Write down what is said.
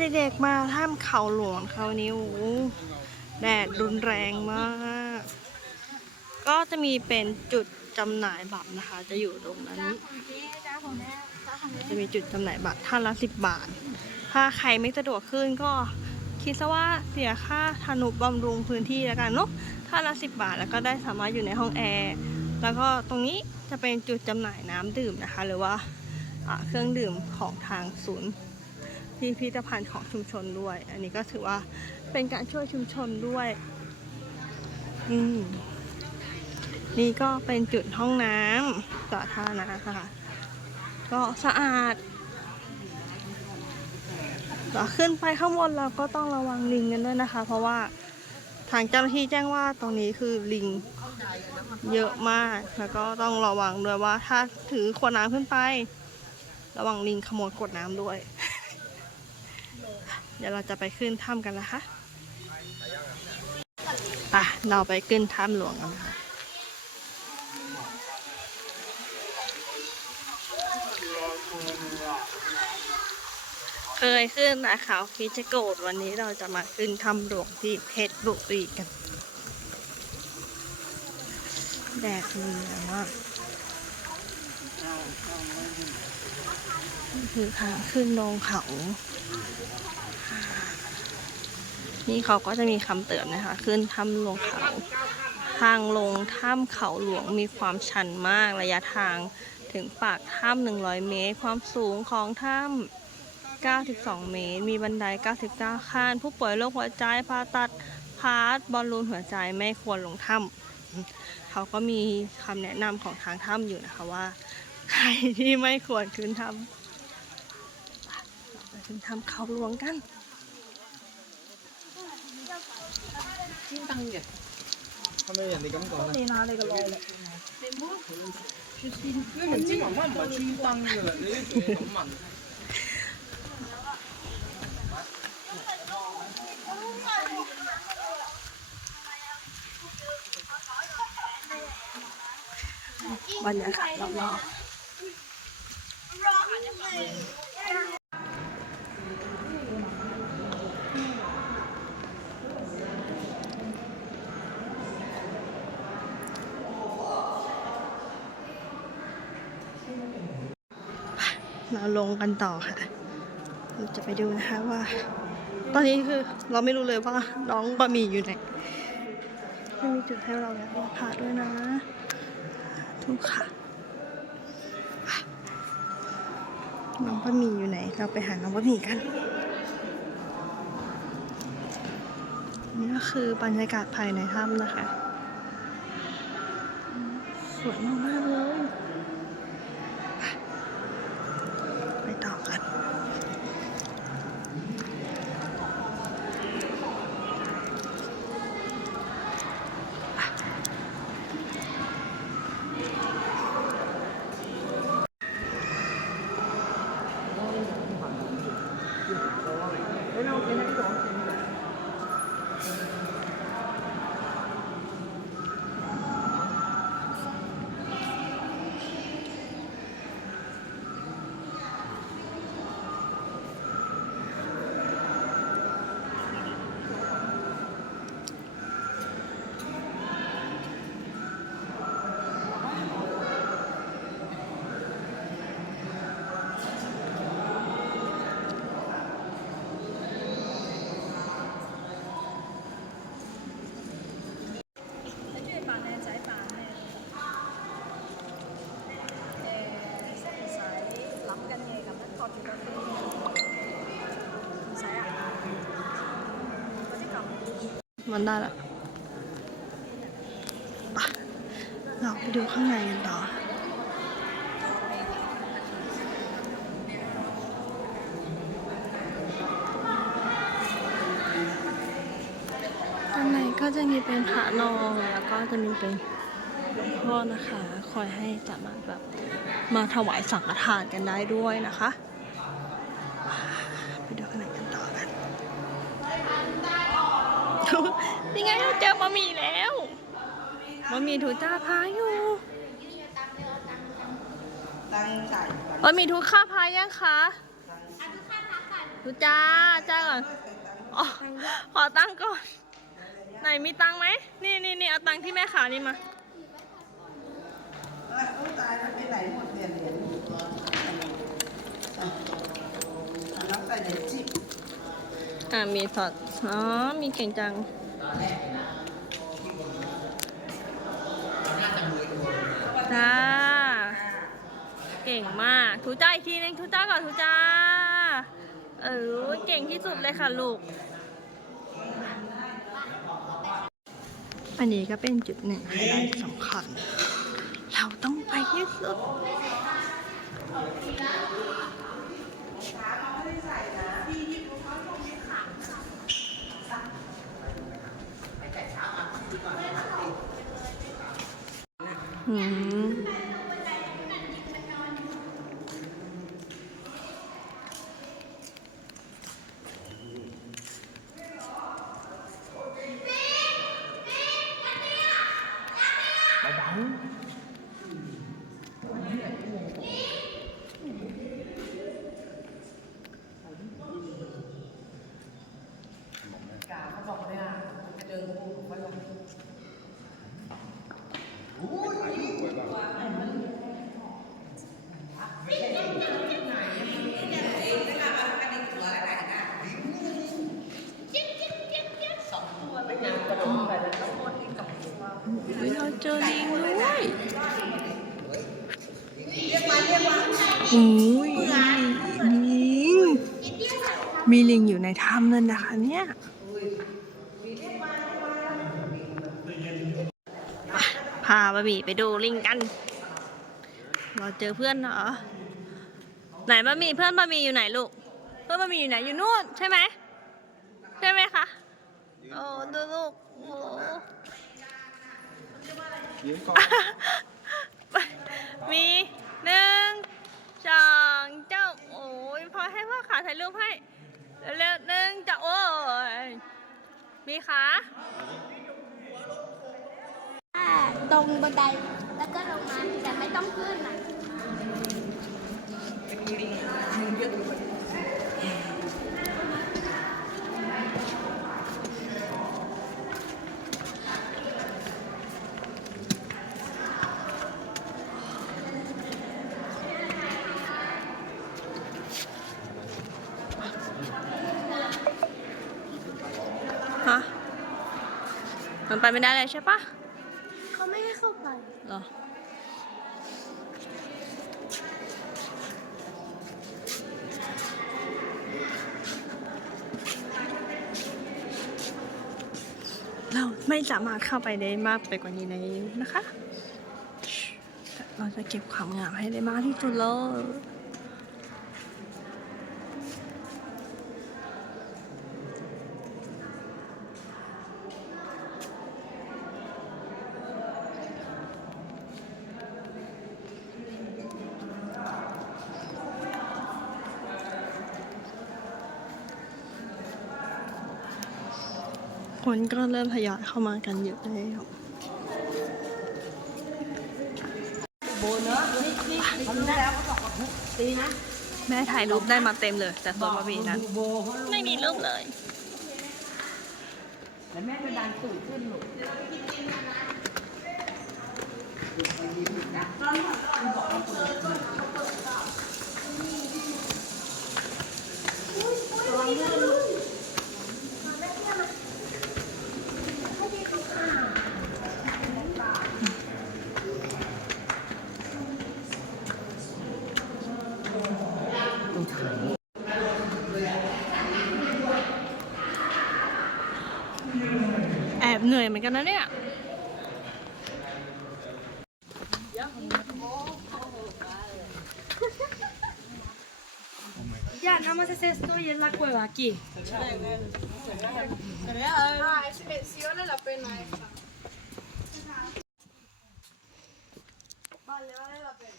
เด็กๆมาถ้ำเขาหลวงเขานี้โอ้แดดรุนแรงมาก ก็จะมีเป็นจุดจำหน่ายบัตรนะคะ จะอยู่ตรงนั้น จะมีจุดจำหน่ายบัตรท่านละสิบบาท ถ้าใครไม่สะดวกขึ้นก็คิดซะว่าเสียค่าทานุบำรุงพื้นที่แล้วกันเนาะท่านละสิบบาทแล้วก็ได้สามารถอยู่ในห้องแอร์ แล้วก็ตรงนี้จะเป็นจุดจำหน่ายน้ำดื่มนะคะ หรือว่าเครื่องดื่มของทางศูนย์ พิพิธภัณฑ์ของชุมชนด้วย อันนี้ก็ถือว่าเป็นการช่วยชุมชนด้วยอืมนี่ก็เป็นจุดห้องน้ำสาธารณะค่ะ ก็สะอาดเราขึ้นไปข้างบนเราก็ต้องระวังลิงกันด้วยนะคะ เพราะว่าทางเจ้าหน้าที่แจ้งว่าตรงนี้คือลิงเยอะมาก แล้วก็ต้องระวังด้วยว่าถ้าถือขวดน้ำขึ้นไประวังลิงขโมยขวดน้ำด้วย เดี๋ยวเราจะไปขึ้นถ้ำกันนะคะไปเราไปขึ้นถ้ำหลวงกันนะคะเคยขึ้นนะเขาพิจโกดวันนี้เราจะมาขึ้นถ้ำหลวงที่เพชรบุรีกันแดดมีแรงมากนี่คือทางขึ้นลงเขา นี่เขาก็จะมีคำเตือนนะคะ ขึ้นถ้ำลงเขา ทางลงถ้ำเขาหลวงมีความชันมากระยะทางถึงปากถ้ำ100 เมตร ความสูงของถ้ำ92 เมตร มีบันได 99 ขั้น ผู้ป่วยโรคหัวใจผ่าตัดพาร์ทบอลลูนหัวใจไม่ควรลงถ้ำเขาก็มีคำแนะนำของทางถ้ำอยู่นะคะว่า ใครที่ไม่ควรขึ้นถ้ำไปขึ้นถ้ำเขาหลวงกัน 專登嘅，係咪人哋咁講？你拉你個老婆，你唔好，專專。你唔知媽媽唔係專登㗎啦，你咁問。扮嘢客，老老。 เราลงกันต่อค่ะเราจะไปดูนะคะว่า ตอนนี้คือเราไม่รู้เลยว่าน้องบะหมี่อยู่ไหนไม่มีจุดให้เราแล้วเราพาด้วยนะทุกค่ะน้องบะหมี่อยู่ไหน เราไปหาน้องบะหมี่กันนี่ก็คือบรรยากาศภายในถ้ำนะคะ สวยมากๆเลย มันได้ละเราไปดูข้างในกันต่อข้างในก็จะมีเป็นพระนองแล้วก็จะมีเป็นหลวงพ่อนะคะ คอยให้สามารถแบบมาถวายสังฆทานกันได้ด้วยนะคะ ไปดูข้างในกันต่อกัน นี่ไงเราเจอบะหมี่แล้วบะหมี่ถูจ้าพาอยู่บะหมี่ถูกข้าพายังคะทุจ้าจ้าก่อนอ๋อขอตังค์ก่อน ไหนมีตังค์ไหม นี่นี่นี่เอาตังค์ที่แม่ขานี่มาตายแล้วไปไหนหมดเหรียญเหรียญรับใส่เหรียญจิบอ่ามีสอดอ๋อมีเก่งจัง จ้า เก่งมากทูจ้าอีกทีนึงทูจ้าก่อนทูจ้า เออเก่งที่สุดเลยค่ะลูก อันนี้ก็เป็นจุดหนึ่งไฮไลท์สำคัญ เราต้องไปที่สุด อืม กาเขาบอกเนี่ยจะเดินคู่กับฝรั่ง เฮ้ยเราเจอลิงด้วย อุ้ยลิง มีลิงอยู่ในถ้ำนั่นนะคะเนี่ยพาบะหมี่ไปดูลิงกัน เราเจอเพื่อนเหรอ ไหนบะหมี่เพื่อนบะหมี่อยู่ไหนลูก เพื่อนบะหมี่อยู่ไหนอยู่นู่นใช่ไหมใช่ไหมคะ โอ้ดูลูกโอ้ยืมก่อน มีหนึ่งสองเจ้าโอ้ยพอให้พ่อขาถ่ายรูปให้เร็วๆหนึ่งจะโอ้ยมีขา ตร งบันไดแล้วก็ลงมาแต่ไม่ต้องขึ้นอะฮะมันไปไม่ได้เลยใช่ปะ ไม่ให้เข้าไปเหรอเราไม่สามารถเข้าไปได้มากไปกว่านี้ในนะคะ เราจะเก็บความงามให้ได้มากที่สุดเลย คนก็เริ่มทยอยเข้ามากันเยอะแล้วโบเนอะนี่นี่เขารู้แล้วเขาบอกว่าทุกตีนะแม่ถ่ายรูปได้มาเต็มเลย แต่โซนบะหมี่นั้นโบเขารู้ไม่มีรูปเลยแล้วแม่จะดันตูดขึ้นหนูกแอบเหนื่ เหมือนกันนะเนี่ยย่า nada más es esto y es la cueva aquí. Ah, es, sí vale la pena esta. Vale, vale la pena.